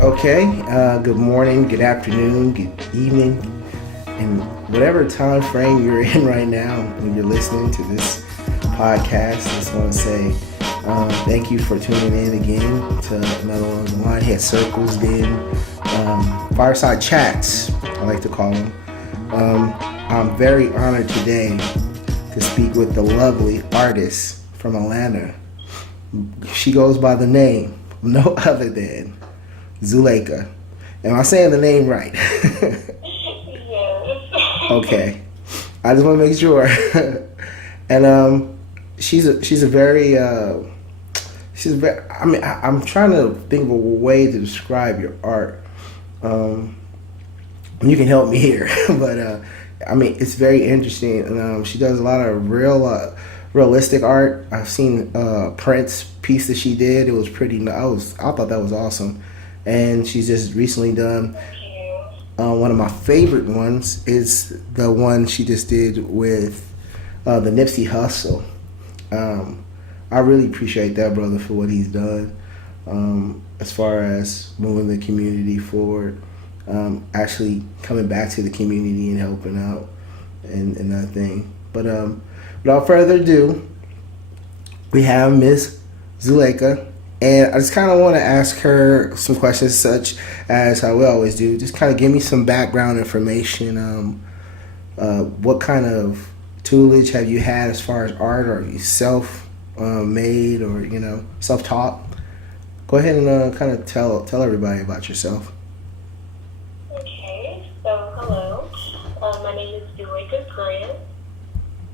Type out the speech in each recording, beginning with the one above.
Okay, good morning, good afternoon, good evening, and whatever time frame you're in right now when you're listening to this podcast. I just want to say thank you for tuning in again to another one of the Lionhead Circles, then Fireside Chats, I like to call them. I'm very honored today to speak with the lovely artist from Atlanta. She goes by the name of no other than Zuleka. Am I saying the name right? Yes. Okay. I just want to make sure. And she's a very I mean I'm trying to think of a way to describe your art. You can help me here, but I mean it's very interesting. And she does a lot of realistic art. I've seen Prince piece that she did. It was pretty. I thought that was awesome. And she's just recently done one of my favorite ones is the one she just did with the Nippsey Hussle. I really appreciate that brother for what he's done as far as moving the community forward, actually coming back to the community and helping out and that thing. But without further ado, we have Miss Zuleka. And I just kind of want to ask her some questions, such as how we always do. Just kind of give me some background information. What kind of tutelage have you had as far as art? Or are you self-made or self-taught? Go ahead and kind of tell everybody about yourself. Okay, so hello. My name is Zuleka Grant.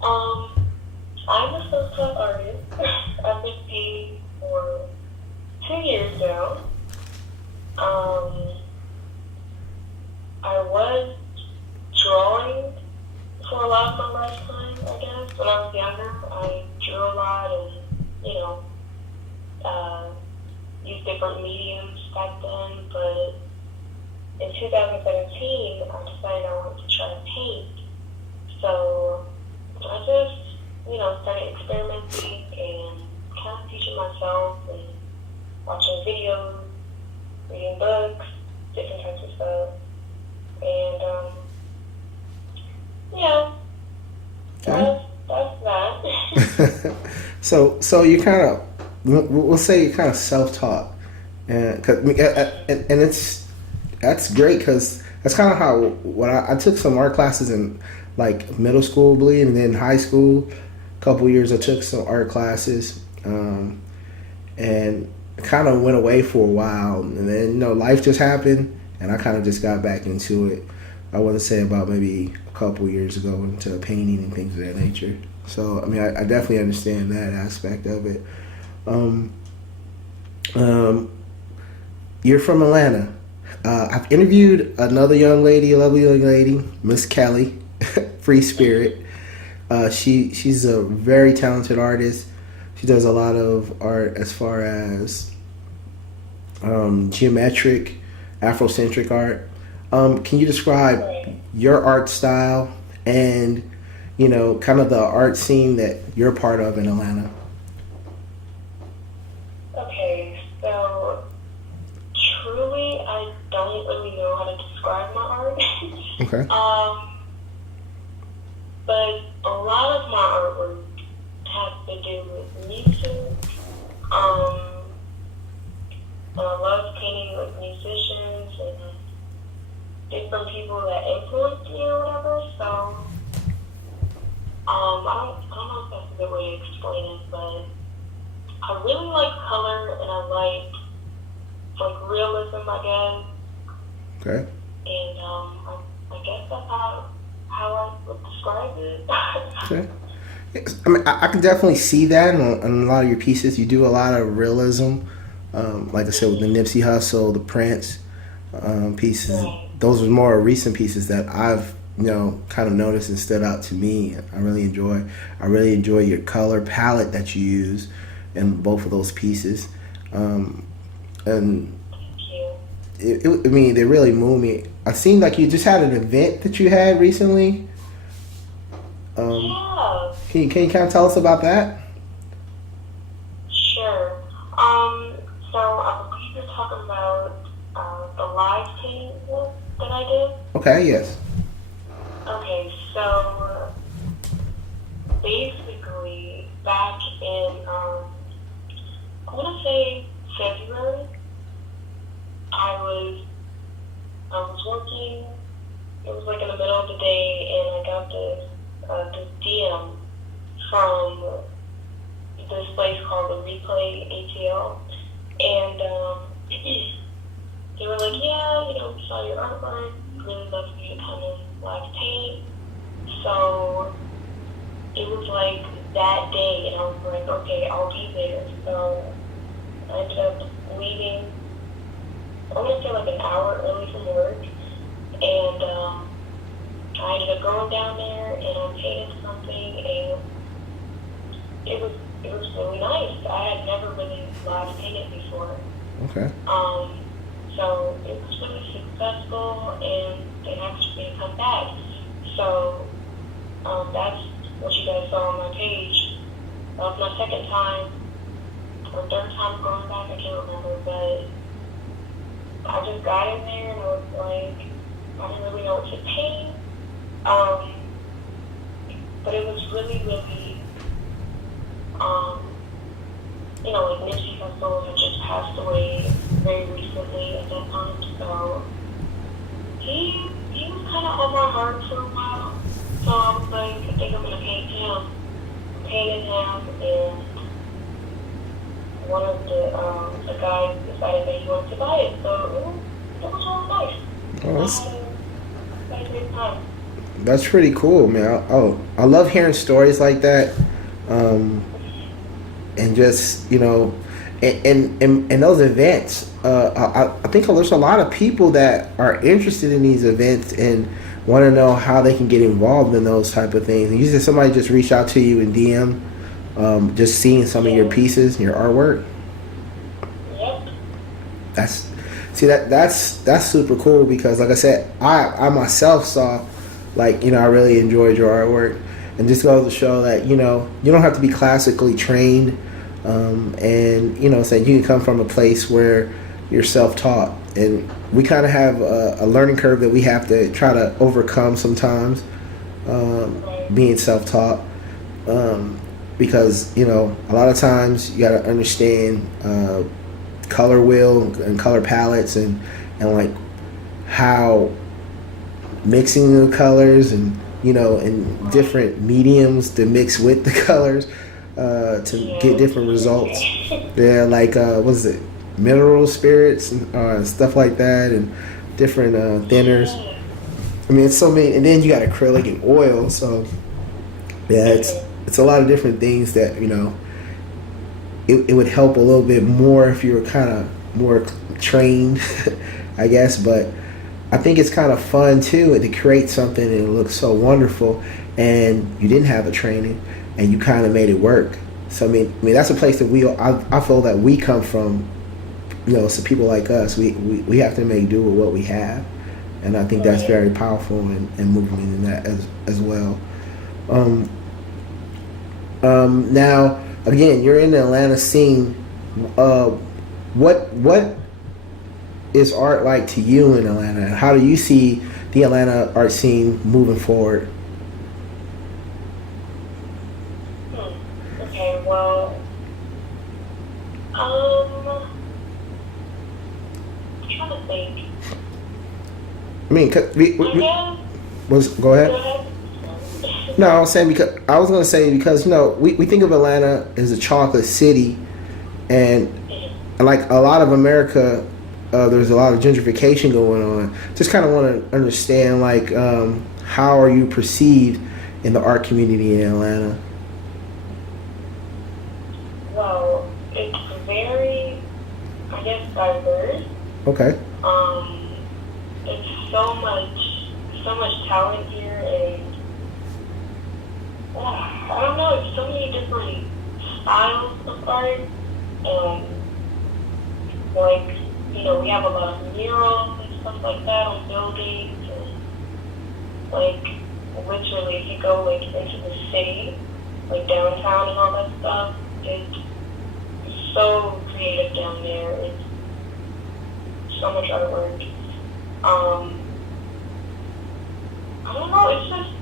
I'm a self-taught artist. I've been painting for 2 years now. I was drawing for a lot of my lifetime, I guess. When I was younger, I drew a lot and, used different mediums back then. But in 2017, I decided I wanted to try to paint. So I just, started experimenting and kind of teaching myself and watching videos, reading books, different types of stuff. And, that's that. So you kind of, we'll say you're kind of self-taught. And that's great because that's kind of how, I took some art classes in like middle school, I believe, and then high school. A couple years I took some art classes. And kind of went away for a while, and then life just happened, and I kind of just got back into it. I want to say about maybe a couple years ago into painting and things of that nature. So I mean, I definitely understand that aspect of it. You're from Atlanta. I've interviewed another young lady, a lovely young lady, Miss Kelly, Free Spirit. She's a very talented artist. She does a lot of art as far as geometric, Afrocentric art. Can you describe your art style and, kind of the art scene that you're part of in Atlanta? Okay, so truly I don't really know how to describe my art. Okay. But a lot of my artwork has to do with music. I love painting with musicians and different people that influence me or whatever. So, I don't know if that's a good way to explain it, but I really like color and I like realism, I guess. Okay. And I guess that's how I would describe it. Okay. I mean, I can definitely see that in a lot of your pieces. You do a lot of realism, like I said, with the Nippsey Hussle, the Prince pieces. Right. Those are more recent pieces that I've kind of noticed and stood out to me. I really enjoy your color palette that you use in both of those pieces, and Thank you. I mean, they really move me. I seen like you just had an event that you had recently. Yeah. Can you kind of tell us about that? Sure. So I believe you're talking about the live painting that I did. Okay, yes. Okay, so basically back in I want to say February, I was working. It was like in the middle of the day, and I got this DM from this place called the Replay ATL, and they were like, yeah, we saw your artwork. Really love for you to come in live paint. So it was like that day, and I was like, okay, I'll be there. So I ended up leaving, I want to say like an hour early from work, and I ended up going down there, and I painted something, and it was really nice. I had never really live painted before. Okay. So it was really successful, and they asked me to come back. So that's what you guys saw on my page. That was my second time or third time going back. I can't remember, but I just got in there, and I was like, I didn't really know what to paint. But it was really, really, like Nippsey Hussle had just passed away very recently at that time, so he was kind of on my heart for a while. So I was like, I think I'm gonna paint him. I painted him, and one of the guys decided that he wanted to buy it, so it was really nice. Oh, I had a great time. that's pretty cool, man. I love hearing stories like that. And just in those events, I think there's a lot of people that are interested in these events and want to know how they can get involved in those type of things. And usually somebody just reach out to you in DM, just seeing some of your pieces, your artwork. Yep. That's super cool, because like I said, I myself saw, like, I really enjoyed your artwork, and just goes to show that you don't have to be classically trained, and saying you can come from a place where you're self-taught, and we kind of have a learning curve that we have to try to overcome sometimes, being self-taught, because a lot of times you got to understand color wheel and color palettes, and like how mixing the colors and in different mediums to mix with the colors to get different results. Yeah, like what is it, mineral spirits and stuff like that, and different thinners. I mean, it's so many, and then you got acrylic and oil. So yeah, it's a lot of different things that it would help a little bit more if you were kind of more trained, I guess. But I think it's kind of fun too to create something and it looks so wonderful, and you didn't have a training and you kind of made it work. So I mean that's a place that I feel that we come from. So people like us, we have to make do with what we have, and I think that's very powerful and moving in that as well. Now again, you're in the Atlanta scene. What is art like to you in Atlanta, and how do you see the Atlanta art scene moving forward? Okay, well, I'm trying to think. I mean, go ahead. No, I was saying because we think of Atlanta as a chocolate city, and like a lot of America, there's a lot of gentrification going on. Just kind of want to understand, like, how are you perceived in the art community in Atlanta? Well, it's very, I guess, diverse. Okay. It's so much talent here, and I don't know, it's so many different styles of art. Like, we have a lot of murals and stuff like that on buildings, and like literally if you go like into the city, like downtown and all that stuff, it's so creative down there. It's so much artwork. I don't know,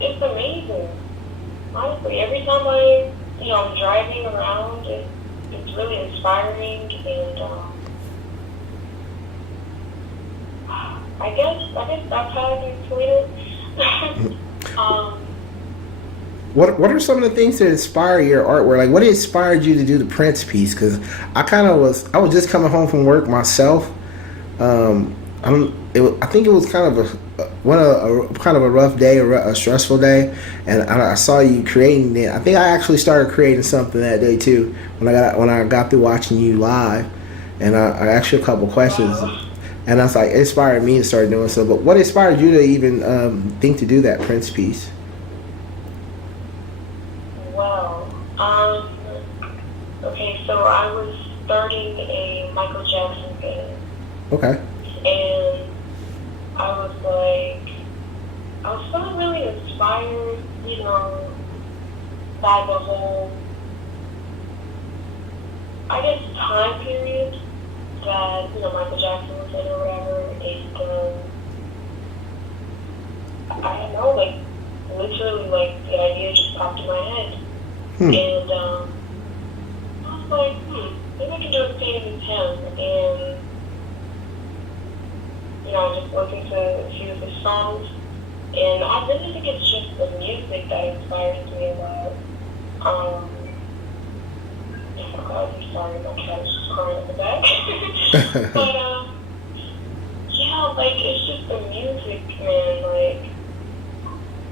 it's amazing. Honestly, every time I'm driving around, it's really inspiring, and I guess that's how I can explain it. um, What are some of the things that inspire your artwork? Like, what inspired you to do the Prince piece? Because I was just coming home from work myself. I think it was kind of a rough day, a stressful day, and I saw you creating it. I think I actually started creating something that day too when I got through watching you live, and I asked you a couple questions, and I was like, it inspired me to start doing so. But what inspired you to even think to do that Prince piece? well, okay, so I was starting a Michael Jackson fan, Okay. and I was feeling really inspired, by the whole, I guess, time period that, Michael Jackson was in or whatever, and, I don't know, like, literally, like, the idea just popped in my head, and, I was like, maybe I can do the same as him, and, I just listened to a few of his songs, and I really think it's just the music that inspires me a lot. I'm sorry, my cat is just crying in the back. But, yeah, like, it's just the music, man. Like,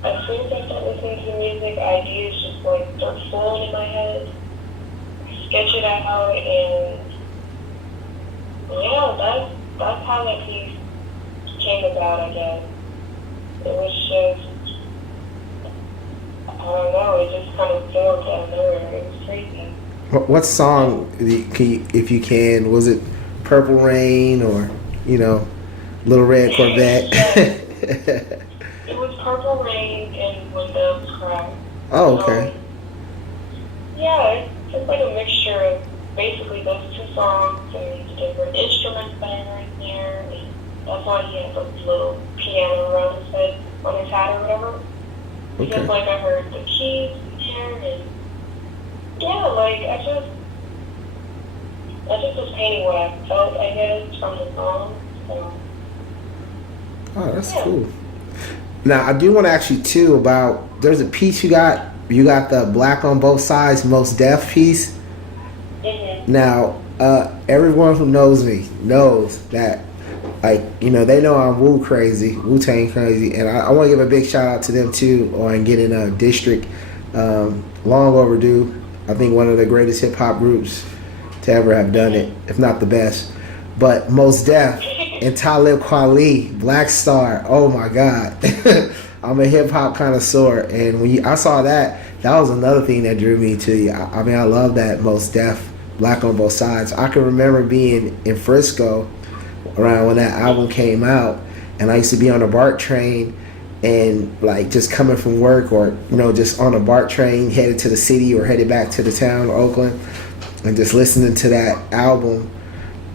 as soon as I start listening to the music, ideas just, like, start flowing in my head. I sketch it out, and, yeah, that's how that piece came about, I guess. It was just, I don't know, it just kind of formed out of nowhere. It was crazy. What song, if you can, was it Purple Rain or, Little Red Corvette? It was Purple Rain and Windows Cry. Oh, okay. Yeah, it's like a mixture of basically those two songs and the different instruments that are in there. And that's why he had those little piano around his head, on his hat or whatever. Because, like, I heard the keys in there, and yeah, like, I just was painting what I felt, I guess, from the song. So, Oh, that's cool. Now, I do want to ask you too about, there's a piece you got the Black on Both Sides Mos Def piece. Now, everyone who knows me knows that, like, they know I'm Wu-Tang crazy, and I want to give a big shout out to them too on getting a district, long overdue. I think one of the greatest hip hop groups to ever have done it, if not the best. But Mos Def and Talib Kweli, Black Star, oh my God. I'm a hip hop connoisseur, and when I saw that was another thing that drew me to you. I mean, I love that Mos Def, Black on Both Sides. I can remember being in Frisco around when that album came out, and I used to be on a BART train, and like just coming from work, or just on a BART train headed to the city or headed back to the town or Oakland, and just listening to that album,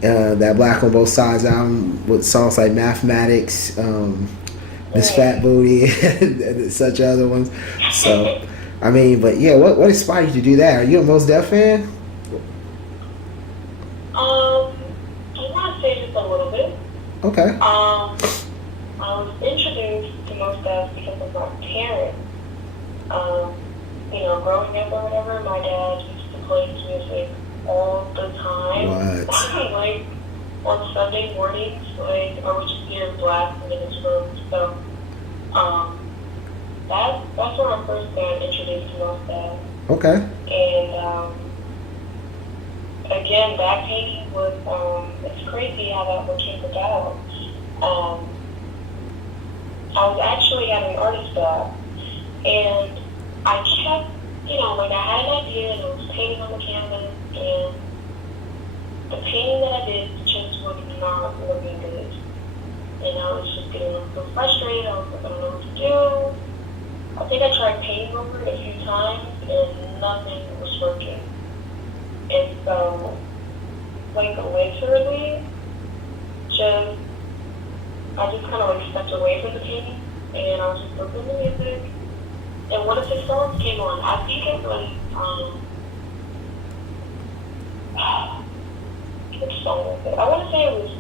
that Black on Both Sides album, with songs like Mathematics, Miss Fat Booty, and such other ones. So I mean, but yeah, what inspired you to do that? Are you a Mos Def fan? I want to say just a little bit. Okay. I was introduced to Mos Def because of my parents. Growing up or whatever, my dad used to play his music all the time. What? Like, on Sunday mornings, like, I would just hear blasting in his room. So, that's when I first got introduced to Mos Def. Okay. And, again, that painting was, it's crazy how that one came about. I was actually at an artist lab, and I kept, like, I had an idea, and I was painting on the canvas, and the painting that I did just was not looking good. And I was just getting a little frustrated. I was like, I don't know what to do. I think I tried painting over it a few times, and nothing was working. And so, like, literally, just away from the painting, and I was just listening to music, and one of his songs came on. I think it was, which song was it? I want to say it was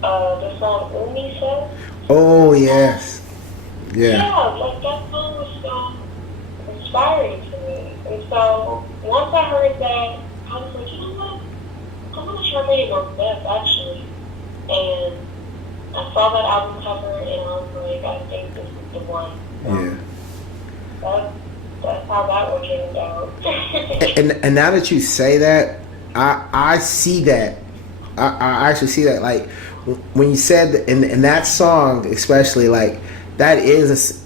the song Umi said. Oh yes, Yeah, yeah, like that song was so inspiring to me. And so once I heard that, I was like, you know what? I'm gonna try reading Mos Def actually. And I saw that album cover and I was like, I think this is the one. yeah. That's how that one came about. And now that you say that, I see that. I actually see that. Like when you said that, in that song, especially, like that is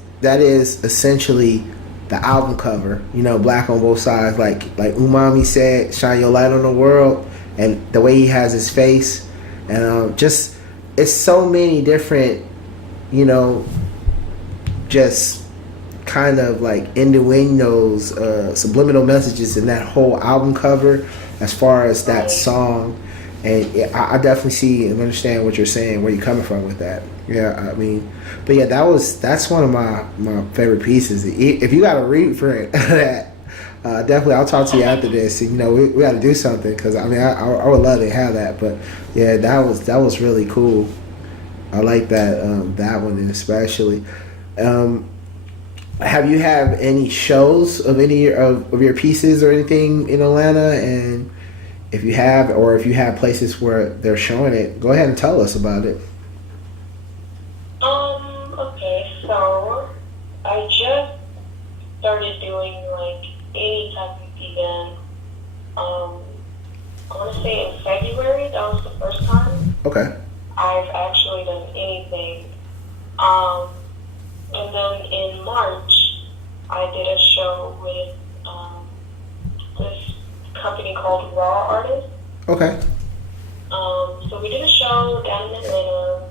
essentially the album cover. You know, black on both sides. Like Umami said, "Shine your light on the world," and the way he has his face, and just it's so many different, you know, just kind of like innuendos, subliminal messages in that whole album cover, as far as that song. And I definitely see and understand what you're saying, where you're coming from with that. Yeah, I mean, but yeah, that's one of my favorite pieces. If you got a reprint of that, definitely I'll talk to you after this. You know, we got to do something, because I mean, I would love to have that. But yeah, that was really cool. I like that that one especially. Have you have any shows of any of your pieces or anything in Atlanta? And if you have, or if you have places where they're showing it, go ahead and tell us about it. Okay, so I just started doing like any type of event. I want to say in February, that was the first time Okay. I've actually done anything. And then in March, I did a show with this company called Raw Artists. Okay. So we did a show down in Atlanta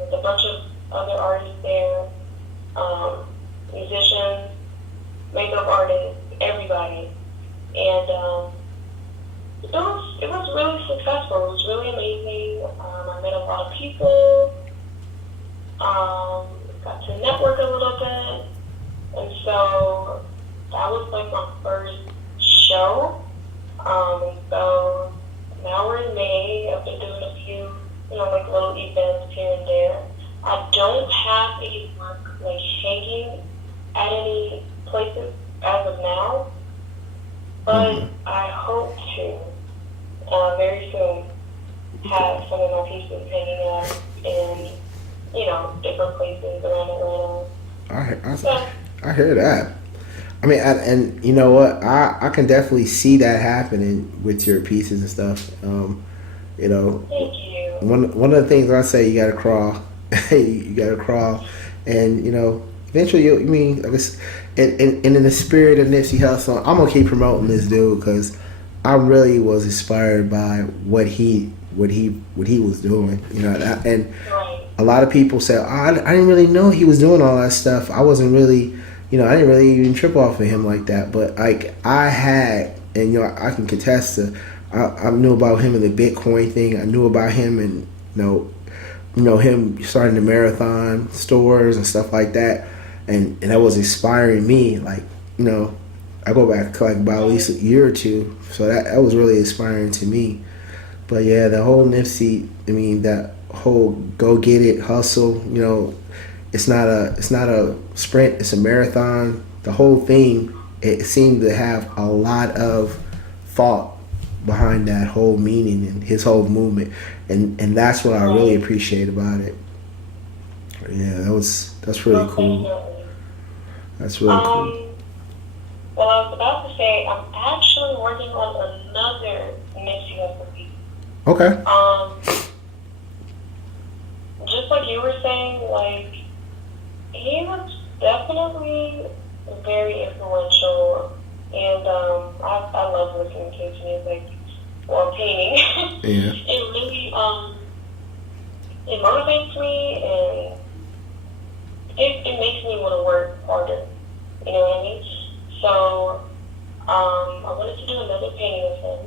with a bunch of other artists there, musicians, makeup artists, everybody. And it was really successful. It was really amazing. I met a lot of people. Got to network a little bit. And so that was like my first show. And so now we're in May. I've been doing a few, like little events here and there. I don't have any work like hanging at any places as of now, but I hope to very soon have some of my pieces hanging out in different places around Atlanta. I hear that. I mean, and you know what? I can definitely see that happening with your pieces and stuff. You know, thank you. One of the things I say, you gotta crawl. You gotta crawl, and eventually I mean, I guess, and in the spirit of Nippsey Hussle, I'm gonna keep promoting this dude, because I really was inspired by what he was doing. And Right. a lot of people say, oh, I didn't really know he was doing all that stuff. I wasn't really, I didn't really even trip off of him like that. But like I had, and I can contest to, I knew about him in the Bitcoin thing. I knew about him and him starting the marathon stores and stuff like that, and that was inspiring me. Like I go back to like about at least a year or two, so that was really inspiring to me. But yeah, the whole Nipsey, I mean, that whole go get it hustle, it's not a sprint, it's a marathon. The whole thing, it seemed to have a lot of thought behind that whole meaning and his whole movement, and that's what I really appreciate about it. Yeah, that's really cool. Definitely. That's really cool. Well, I was about to say, I'm actually working on another Nippsey Hussle piece. Okay. Just like you were saying, like, he was definitely very influential, and I love listening to his music while painting. Yeah. It really, it motivates me, and it makes me want to work harder, you know what I mean? So, I wanted to do another painting with him.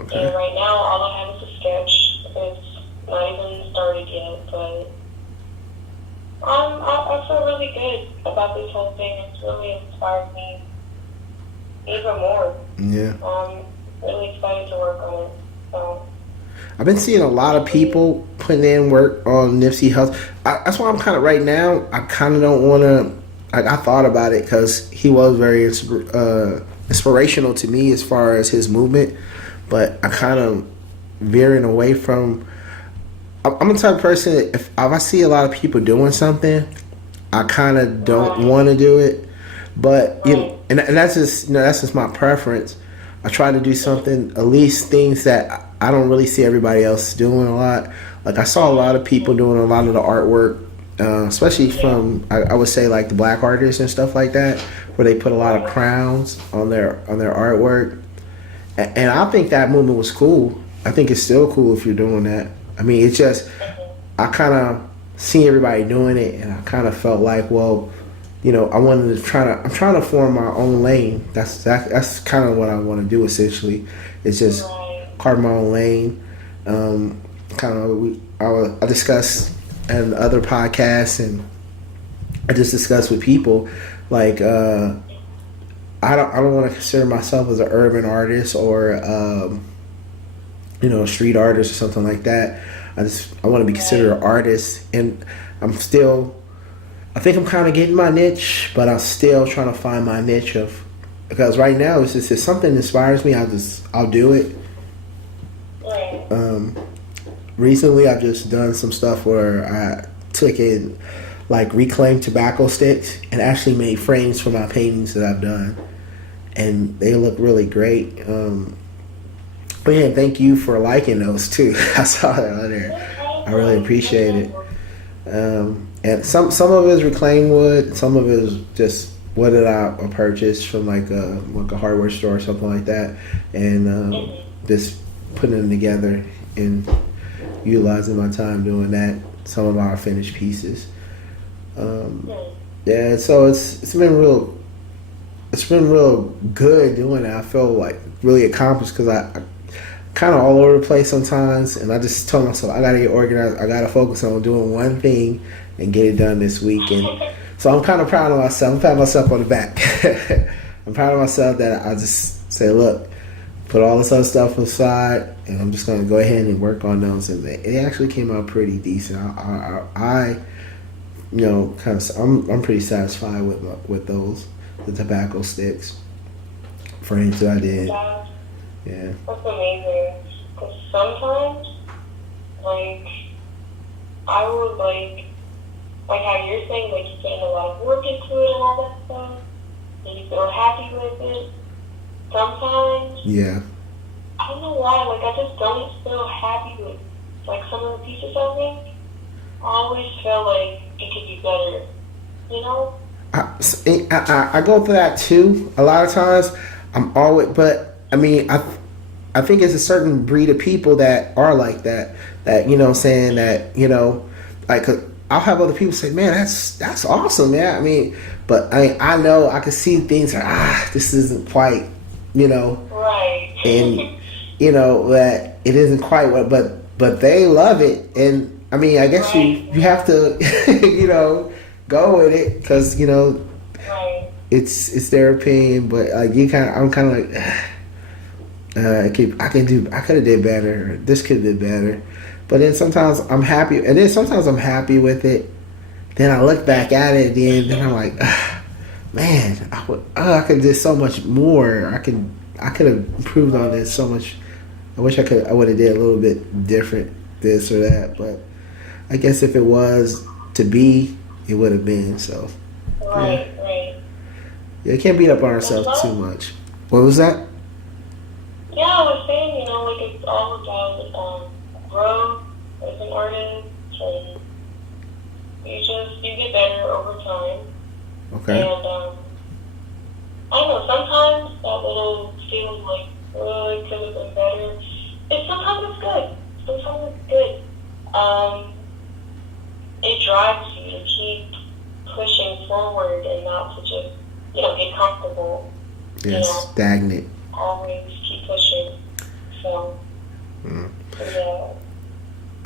Okay. And right now, all I have is a sketch. It's not even started yet, but really good about this whole thing. It's really inspired me even more. Yeah. Really excited to work on it. So I've been seeing a lot of people putting in work on Nipsey Hussle. That's why I'm kind of right now. I kind of don't want to. I thought about it because he was very inspirational to me as far as his movement, but I kind of veering away from. I'm the type of person that if I see a lot of people doing something, I kind of don't want to do it. But you know, and that's just that's just my preference. I try to do something, at least things that I don't really see everybody else doing a lot. Like I saw a lot of people doing a lot of the artwork, especially from I would say like the black artists and stuff like that, where they put a lot of crowns on their artwork. And I think that movement was cool. I think it's still cool if you're doing that. I mean, it's just I kind of see everybody doing it, and I kind of felt like, well, you know, I'm trying to form my own lane. That's kind of what I want to do essentially. It's just carve my own lane. I discuss in other podcasts, and I just discuss with people like I don't want to consider myself as an urban artist or you know, a street artist or something like that. I want to be considered an artist, and I think I'm kind of getting my niche, but I'm still trying to find my niche because right now it's just if something inspires me, I'll do it. Recently I've just done some stuff where I took in like reclaimed tobacco sticks and actually made frames for my paintings that I've done, and they look really great. But yeah, thank you for liking those too. I saw that on there. I really appreciate it. And some of it is reclaimed wood. Some of it is just wood that I purchased from like a hardware store or something like that, and just putting them together and utilizing my time doing that. Some of our finished pieces. Yeah, so it's been real good doing it. I feel like really accomplished because I kind of all over the place sometimes, and I just told myself I gotta get organized. I gotta focus on doing one thing and get it done this week. And so I'm kind of proud of myself. I'm patting myself on the back. I'm proud of myself that I just say, look, put all this other stuff aside, and I'm just gonna go ahead and work on those. And it actually came out pretty decent. I you know, kind of, I'm pretty satisfied with those, the tobacco sticks frames that I did. Yeah. That's amazing. Because sometimes, like, I would like how you're saying, like, you're putting a lot of work into it and all that stuff, and you feel happy with it. Sometimes, yeah, I don't know why, like, I just don't feel happy with, like, some of the pieces I make. I always feel like it could be better, you know? I go through that too. A lot of times, but I mean, I think it's a certain breed of people that are like that. That, you know, saying that, you know, like I'll have other people say, "Man, that's awesome, man." I mean, but I know I can see things like this isn't quite, you know, right, and you know that it isn't quite what, but they love it, and I mean, I guess you have to, you know, go with it because, you know, it's their opinion, but like I'm kind of like. I could have did better. This could have did better, but then sometimes I'm happy, and then sometimes I'm happy with it. Then I look back at it, and then I'm like, man, I could have did so much more. I could have improved on this so much. I wish I would have did a little bit different, this or that. But I guess if it was to be, it would have been. So right. Yeah, can't beat up on ourselves too much. What was that? Yeah, I was saying, you know, like it's all about growth as an artist, and you get better over time. Okay. And I don't know, sometimes that little feeling like, oh, it could have been better. Sometimes it's good. Sometimes it's good. It drives you to keep pushing forward and not to just, you know, get comfortable. Yeah, you know, stagnant. Always keep pushing. So,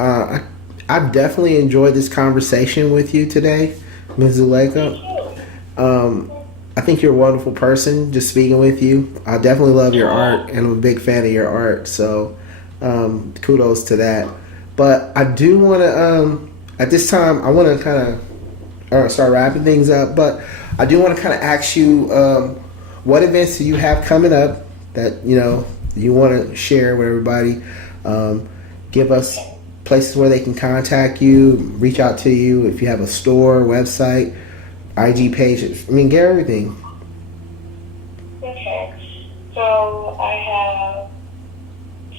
yeah. I definitely enjoyed this conversation with you today. Ms. Zuleka. Me too. I think you're a wonderful person. Just speaking with you, I definitely love your art, and I'm a big fan of your art. So, kudos to that. But I do want to, at this time, I want to kind of start wrapping things up. But I do want to kind of ask you, what events do you have coming up that you want to share with everybody? Give us places where they can contact you, reach out to you. If you have a store, website, IG pages. I mean, get everything. Okay. So I have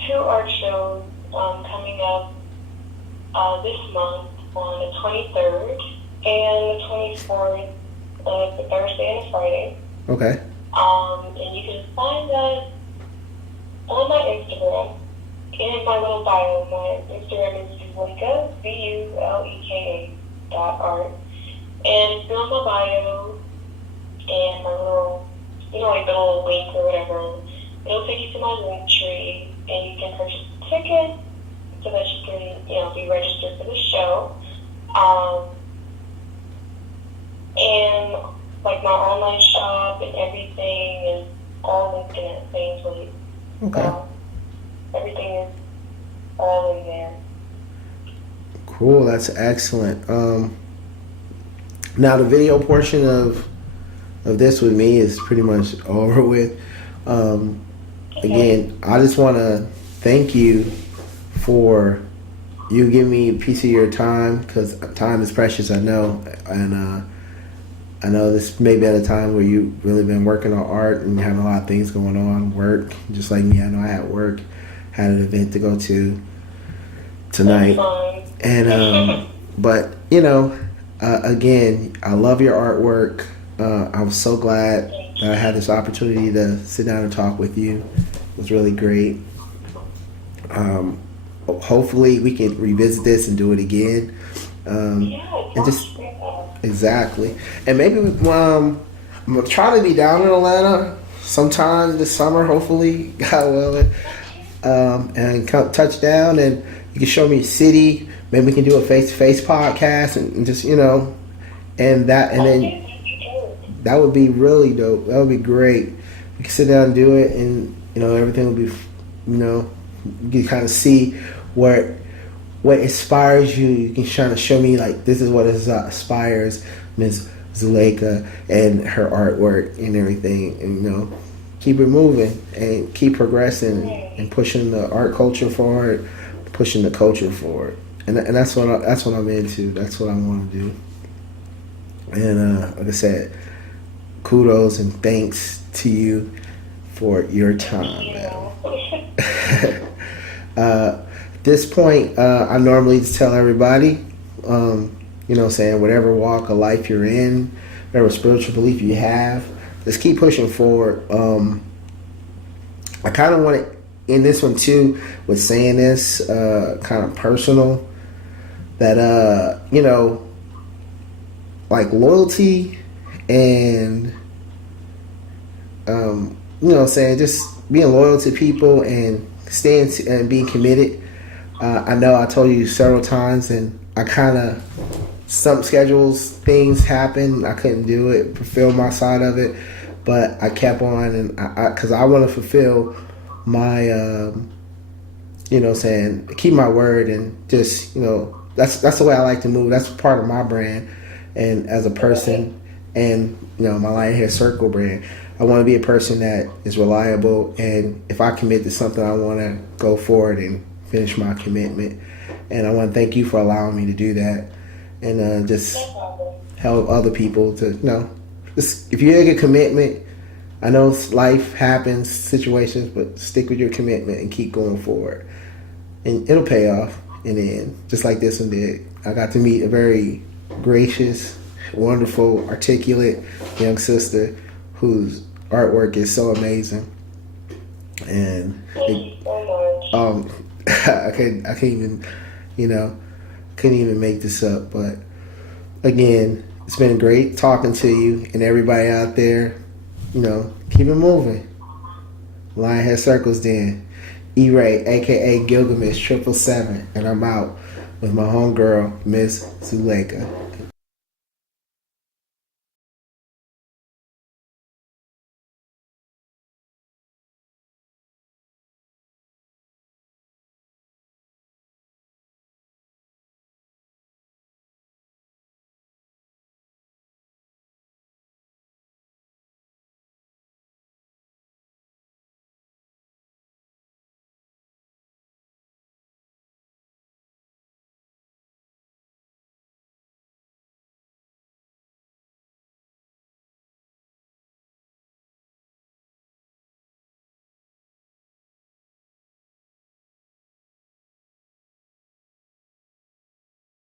two art shows coming up this month on the 23rd and the 24th. It's a Thursday and a Friday. Okay. And you can find us on my Instagram. In my little bio, my Instagram is Zuleka, Zuleka .art. And it's on my bio and my little, like the little link or whatever. It'll take you to my link tree and you can purchase a ticket so that you can, be registered for the show. And like my online shop and everything is all linked in that same place. Okay. So everything is all in there. Cool. That's excellent. Now the video portion of this with me is pretty much over with. Again, I just want to thank you for you giving me a piece of your time, because time is precious, I know, and I know this may be at a time where you've really been working on art and having a lot of things going on, work, just like me. I know I had work, had an event to go to tonight, and but again, I love your artwork. I'm so glad that I had this opportunity to sit down and talk with you. It was really great. Hopefully we can revisit this and do it again. And just exactly, and maybe I'm trying to be down in Atlanta sometime this summer. Hopefully, God willing, and touch down, and you can show me a city. Maybe we can do a face-to-face podcast and just and then that would be really dope. That would be great. We can sit down and do it, and everything will be, you can kind of see what inspires you. You can kind of show me like this is what inspires Ms. Zuleka and her artwork and everything, and keep it moving and keep progressing and pushing the art culture forward, pushing the culture forward, and that's what I'm into. That's what I want to do. And like I said, kudos and thanks to you for your time. At this point, I normally just tell everybody, saying whatever walk of life you're in, whatever spiritual belief you have, just keep pushing forward. I kind of want to end this one too with saying this kind of personal, that like loyalty and saying just being loyal to people and staying and being committed. I know I told you several times, and I kind of, some schedules, things happen, I couldn't do it, fulfill my side of it, but I kept on, and because I want to fulfill my saying keep my word, and just that's the way I like to move. That's part of my brand, and as a person, and my Lion Hair Circle brand, I want to be a person that is reliable, and if I commit to something, I want to go forward and finish my commitment. And I want to thank you for allowing me to do that, and just help other people to just, if you make a commitment, I know life happens, situations, but stick with your commitment and keep going forward, and it'll pay off in the end, just like this one did. I got to meet a very gracious, wonderful, articulate young sister whose artwork is so amazing, and I can't even, couldn't even make this up. But again, it's been great talking to you, and everybody out there, keep it moving. Lion Hair Circles then. E-Ray, aka Gilgamesh 777, and I'm out with my homegirl, Miss Zuleka.